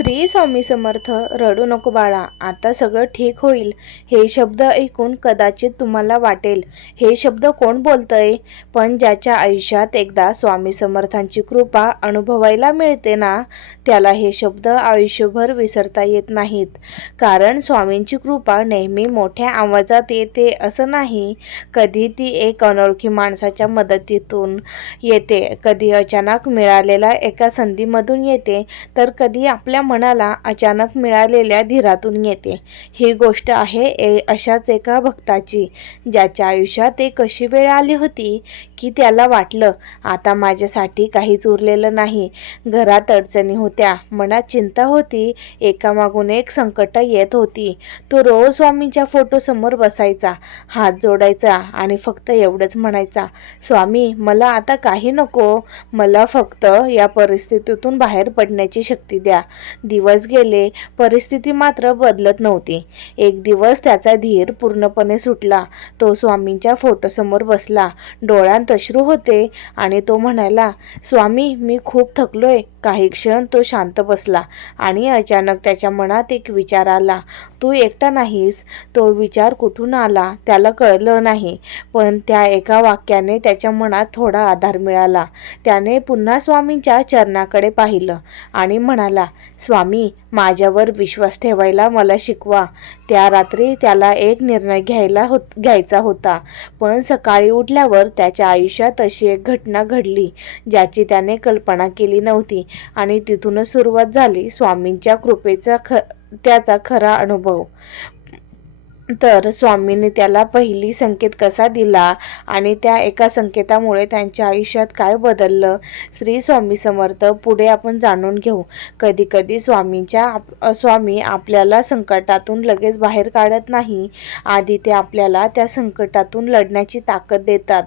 श्री स्वामी समर्थ. रडू नको बाळा, आता सगळं ठीक होईल. हे शब्द ऐकून कदाचित तुम्हाला वाटेल, हे शब्द कोण बोलतंय? पण ज्याच्या आयुष्यात एकदा स्वामी समर्थांची कृपा अनुभवायला मिळते ना, त्याला हे शब्द आयुष्यभर विसरता येत नाहीत. कारण स्वामींची कृपा नेहमी मोठ्या आवाजात येते असं नाही. कधी ती एक अनोळखी माणसाच्या मदतीतून येते, कधी अचानक मिळालेल्या एका संधीमधून येते, तर कधी आपल्या मनाला अचानक मिळालेल्या धीरातून येते. ही गोष्ट आहे अशाच एका भक्ताची, ज्याच्या आयुष्यात एक अशी वेळ आली होती की त्याला वाटलं, आता माझ्यासाठी काहीच उरलेलं नाही. घरात अडचणी होत्या, मनात चिंता होती, एकामागून एक संकट येत होती. तो रोज स्वामींच्या फोटोसमोर बसायचा, हात जोडायचा आणि फक्त एवढंच म्हणायचा, स्वामी मला आता काही नको, मला फक्त या परिस्थितीतून बाहेर पडण्याची शक्ती द्या. दिवस गेले, परिस्थिती मात्र बदलत नव्हती. एक दिवस त्याचा धीर पूर्णपणे सुटला. तो स्वामींच्या फोटोसमोर बसला, डोळ्यात अश्रू होते आणि तो म्हणाला, स्वामी मी खूप थकलोय. काही क्षण तो शांत बसला आणि अचानक त्याच्या मनात एक विचार आला, तू एकटा नाहीस. तो विचार कुठून आला त्याला कळलं नाही, पण त्या एका वाक्याने त्याच्या मनात थोडा आधार मिळाला. त्याने पुन्हा स्वामींच्या चरणाकडे पाहिलं आणि म्हणाला, स्वामी माझ्यावर विश्वास ठेवायला मला शिकवा. त्या रात्री त्याला एक निर्णय घ्यायचा होता, पण सकाळी उठल्यावर त्याच्या आयुष्यात अशी एक घटना घडली ज्याची त्याने कल्पना केली नव्हती आणि तिथूनच सुरुवात झाली स्वामींच्या कृपेचा त्याचा खरा अनुभव. तर स्वामींनी त्याला पहिली संकेत कसा दिला आणि त्या एका संकेतामुळे त्यांच्या आयुष्यात काय बदललं, श्री स्वामी समर्थ पुढे आपण जाणून घेऊ. कधी कधी स्वामी आपल्याला संकटातून लगेच बाहेर काढत नाही, आधी ते आपल्याला त्या संकटातून लढण्याची ताकद देतात.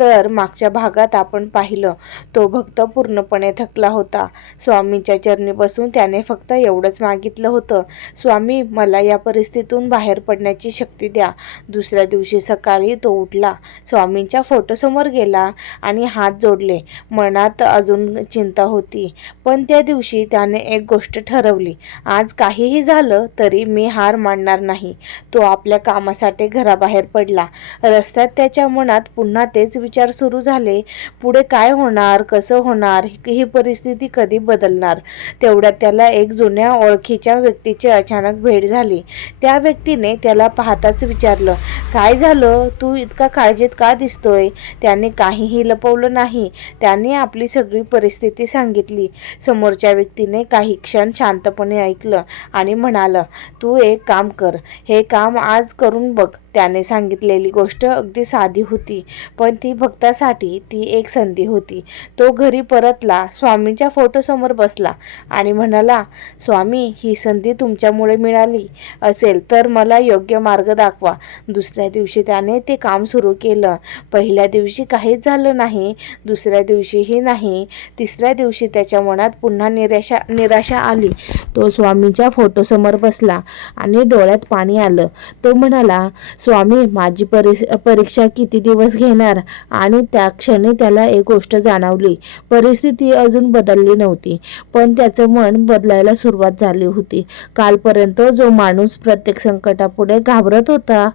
तर मागच्या भागात आपण पाहिलं, तो भक्त पूर्णपणे थकला होता. स्वामींच्या चरणी बसून त्याने फक्त एवढंच मागितलं होतं, स्वामी मला या परिस्थितीतून बाहेर पडण्याची शक्ती द्या. दुसऱ्या दिवशी सकाळी तो उठला, स्वामींच्या फोटोसमोर गेला आणि हात जोडले. मनात अजून चिंता होती, पण त्या दिवशी त्याने एक गोष्ट ठरवली, आज काहीही झालं तरी मी हार मानणार नाही. तो आपल्या कामासाठी घराबाहेर पडला. रस्त्यात त्याच्या मनात पुन्हा तेच विचार सुरू झाले, पुढे काय होणार, कसं होणार, ही परिस्थिती कधी बदलणार. तेवढ्यात त्याला एक जुन्या ओळखीच्या व्यक्तीची अचानक भेट झाली. त्या व्यक्तीने त्याला पाहताच विचारलं, काय झालं, तू इतका काळजीत का दिसतोय? त्याने काहीही लपवलं नाही, त्याने आपली सगळी परिस्थिती सांगितली. समोरच्या व्यक्तीने काही क्षण शांतपणे ऐकलं आणि म्हणालं, तू एक काम कर, हे काम आज करून बघ. त्याने सांगितलेली गोष्ट अगदी साधी होती, पण ती भक्तासाठी ती एक संधी होती. तो घरी परतला, स्वामींच्या फोटोसमोर बसला आणि म्हणाला, स्वामी ही संधी तुमच्यामुळे मिळाली असेल तर मला योग्य मार्ग दाखवा. दुसऱ्या दिवशी त्याने ते काम सुरू केलं. पहिल्या दिवशी काहीच झालं नाही, दुसऱ्या दिवशीही नाही, तिसऱ्या दिवशी त्याच्या मनात पुन्हा निराशा आली. तो स्वामींच्या फोटोसमोर बसला आणि डोळ्यात पाणी आलं. तो म्हणाला, स्वामी माझी परीक्षा किती दिवस घेणार? आणि त्या क्षणी त्याला एक गोष्ट जाणवली, परिस्थिती अजून बदलली नव्हती, पण त्याचं मन बदलायला सुरुवात झाली होती. कालपर्यंत जो माणूस प्रत्येक संकटापुढे घाबरत होता,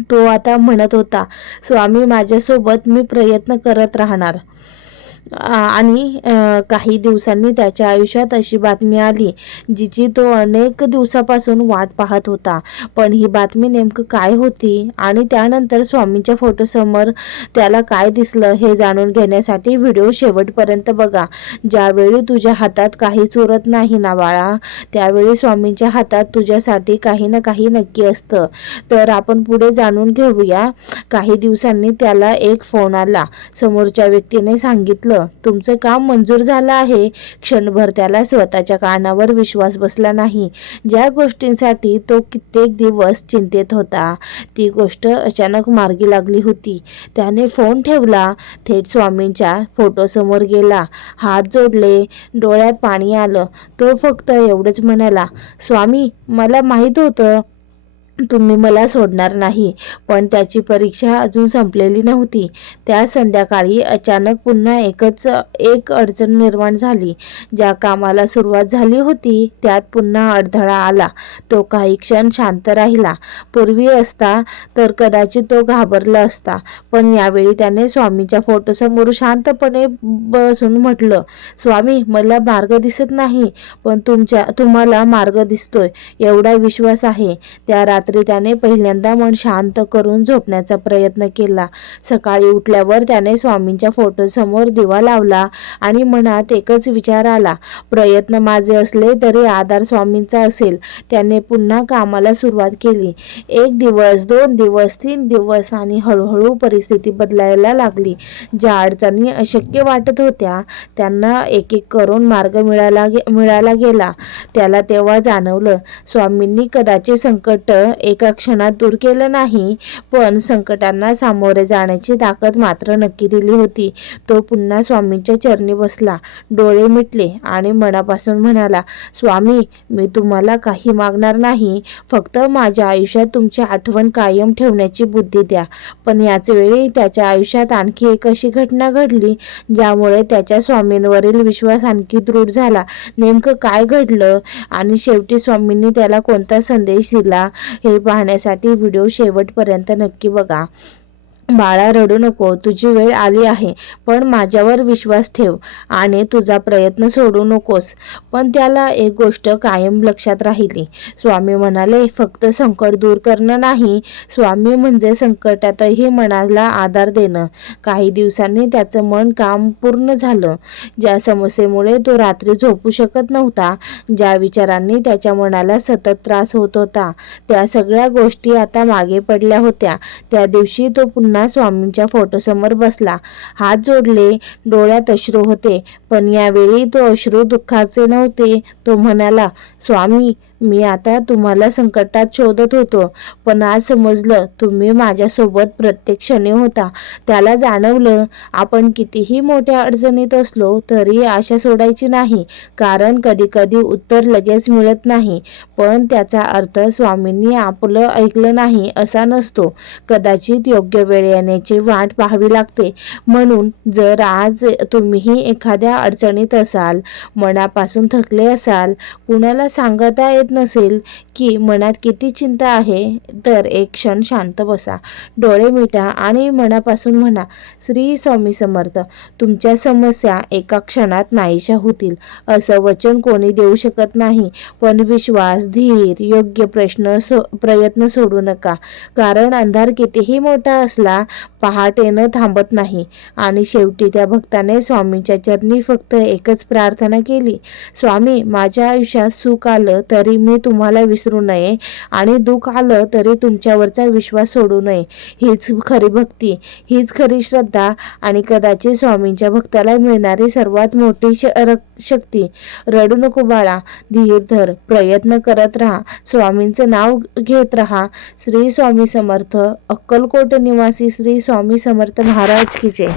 तो आता म्हणत होता, स्वामी माझ्यासोबत, मी प्रयत्न करत राहणार. आणि काही दिवसांनी त्याच्या आयुष्यात अशी बातमी आली जिची तो अनेक दिवसापासून वाट पाहत होता. पण ही बातमी नेमकं काय होती आणि त्यानंतर स्वामींच्या फोटोसमोर त्याला काय दिसलं हे जाणून घेण्यासाठी व्हिडिओ शेवटपर्यंत बघा. ज्यावेळी तुझ्या हातात काहीच उरत नाही ना बाळा, त्यावेळी स्वामींच्या हातात तुझ्यासाठी काही ना काही नक्की असतं. तर आपण पुढे जाणून घेऊया. काही दिवसांनी त्याला एक फोन आला. समोरच्या व्यक्तीने सांगितलं, तुमचं काम मंजूर झालं आहे. क्षणभर त्याला स्वतःच्या कानावर विश्वास बसला नाही. ज्या गोष्टींसाठी तो कित्येक दिवस चिंतेत होता, ती गोष्ट अचानक मार्गी लागली होती. त्याने फोन ठेवला, थेट स्वामींच्या फोटोसमोर गेला, हात जोडले, डोळ्यात पाणी आलं. तो फक्त एवढंच म्हणाला, स्वामी मला माहीत होतं तुम्ही मला सोडणार नाही. पण त्याची परीक्षा अजून संपलेली नव्हती. त्या संध्याकाळी अचानक पुन्हा एक अडचण निर्माण झाली. ज्या कामाला सुरुवात झाली होती त्यात पुन्हा अडथळा आला. तो काही क्षण शांत राहिला. पूर्वी असता तर कदाचित तो घाबरला असता, पण यावेळी त्याने स्वामींच्या फोटोसमोर शांतपणे बसून म्हटलं, स्वामी, मला मार्ग दिसत नाही, पण तुम्हाला मार्ग दिसतोय एवढा विश्वास आहे. त्या रात्री त्याने पहिल्यांदा मन शांत करून झोपण्याचा प्रयत्न केला. सकाळी उठल्यावर त्याने स्वामींच्या फोटोसमोर दिवा लावला आणि मनात एकच विचार आला, प्रयत्न माझे असले तरी आधार स्वामींचा असेल. त्याने पुन्हा कामाला सुरुवात केली. 1 दिवस, 2 दिवस, 3 दिवस आणि हळूहळू परिस्थिती बदलायला लागली. ज्या अडचणी अशक्य वाटत होत्या त्यांना एक एक करून मार्ग मिळाला गेला. त्याला तेव्हा जाणवलं, स्वामींनी कदाचित संकट एका क्षणात दूर केलं नाही, पण संकटांना सामोरे जाण्याची ताकद मात्र नक्की दिली होती. तो पुन्हा स्वामींच्या चरणी बसला, डोळे मिटले आणि मनापासून म्हणाला, स्वामी, मी तुम्हाला काही मागणार नाही, फक्त माझ्या आयुष्यात तुमची आठवण कायम ठेवण्याची बुद्धी द्या. पण याच वेळी त्याच्या आयुष्यात आणखी एक अशी घटना घडली ज्यामुळे त्याच्या स्वामींवरील विश्वास आणखी दृढ झाला. नेमकं काय घडलं आणि शेवटी स्वामींनी त्याला कोणता संदेश दिला हे पाहण्यासाठी व्हिडिओ शेवटपर्यंत नक्की बघा. बाळा, रडू नको, तुझी वेळ आली आहे, पण माझ्यावर विश्वास ठेव आणि तुझा प्रयत्न सोडू नकोस. पण त्याला एक गोष्ट कायम लक्षात राहिली. स्वामी म्हणाले, फक्त संकट दूर करणं नाही, स्वामी म्हणजे संकटातही मनाला आधार देणं. काही दिवसांनी त्याचं मन काम पूर्ण झालं. ज्या समस्येमुळे तो रात्री झोपू शकत नव्हता, ज्या विचारांनी त्याच्या मनाला सतत त्रास होत होता, त्या सगळ्या गोष्टी आता मागे पडल्या होत्या. त्या दिवशी तो पुन्हा स्वामींच्या फोटोसमोर बसला, हात जोडले, डोळ्यात अश्रू होते. पण यावेळी तो अश्रू दुःखाचे नव्हते. तो म्हणाला, स्वामी, मी आता तुम्हाला संकटात शोधत होतो, पण आज समजलं तुम्ही माझ्यासोबत प्रत्येक क्षणी होता. त्याला जाणवलं, आपण कितीही मोठ्या अडचणीत असलो तरी आशा सोडायची नाही, कारण कधीकधी उत्तर लगेच मिळत नाही, पण त्याचा अर्थ स्वामींनी आपलं ऐकलं नाही असा नसतो. कदाचित योग्य वेळ येण्याची वाट पाहावी लागते. म्हणून जर आज तुम्हीही एखाद्या अडचणीत असाल, मनापासून थकले असाल, कुणाला सांगता येत नसेल की मनात किती चिंता आहे, तर एक क्षण शांत बसा, डोळे मिटा आणि मनापासून म्हणा, श्री स्वामी समर्थ, तुमच्या समस्या एका क्षणात नाहीशा होतील. असं वचन कोणी देऊ शकत नाही, पण विश्वास, धीर, योग्य प्रयत्न सोडू नका, कारण अंधार कितीही मोठा असला पहाटेनं थांबत नाही. आणि शेवटी त्या भक्ताने स्वामींच्या चरणी फक्त एकच प्रार्थना केली, स्वामी, माझ्या आयुष्यात सुख आलं तरी मी तुम्हाला विसरू नये आणि दुःख आलं तरी तुमच्यावरचा विश्वास सोडू नये. हीच खरी भक्ती, हीच खरी श्रद्धा आणि कदाचित स्वामींच्या भक्ताला मिळणारी सर्वात मोठी शक्ती. रडू नको बाळा, धीर धर, प्रयत्न करत राहा, स्वामींचं नाव घेत राहा. श्री स्वामी समर्थ. अक्कलकोट निवासी श्री स्वामी समर्थ महाराज की जय.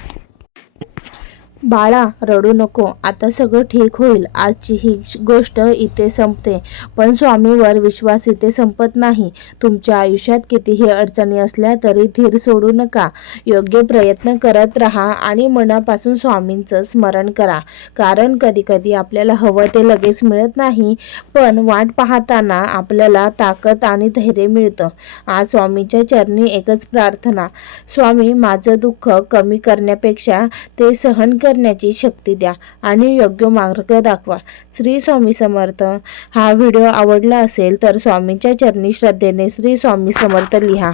बाळा, रडू नको, आता सगळं ठीक होईल. आजची ही गोष्ट इथे संपते, पण स्वामीवर विश्वास इथे संपत नाही. तुमच्या आयुष्यात कितीही अडचणी असल्या तरी धीर सोडू नका, योग्य प्रयत्न करत राहा आणि मनापासून स्वामींचं स्मरण करा, कारण कधीकधी आपल्याला हवं ते लगेच मिळत नाही, पण वाट पाहताना आपल्याला ताकद आणि धैर्य मिळतं. आज स्वामींच्या चरणी एकच प्रार्थना, स्वामी, माझं दुःख कमी करण्यापेक्षा ते सहन करण्याची शक्ती द्या आणि योग्य मार्ग दाखवा. श्री स्वामी समर्थ. हा व्हिडिओ आवडला असेल तर स्वामींच्या चरणी श्रद्धेने श्री स्वामी समर्थ लिहा.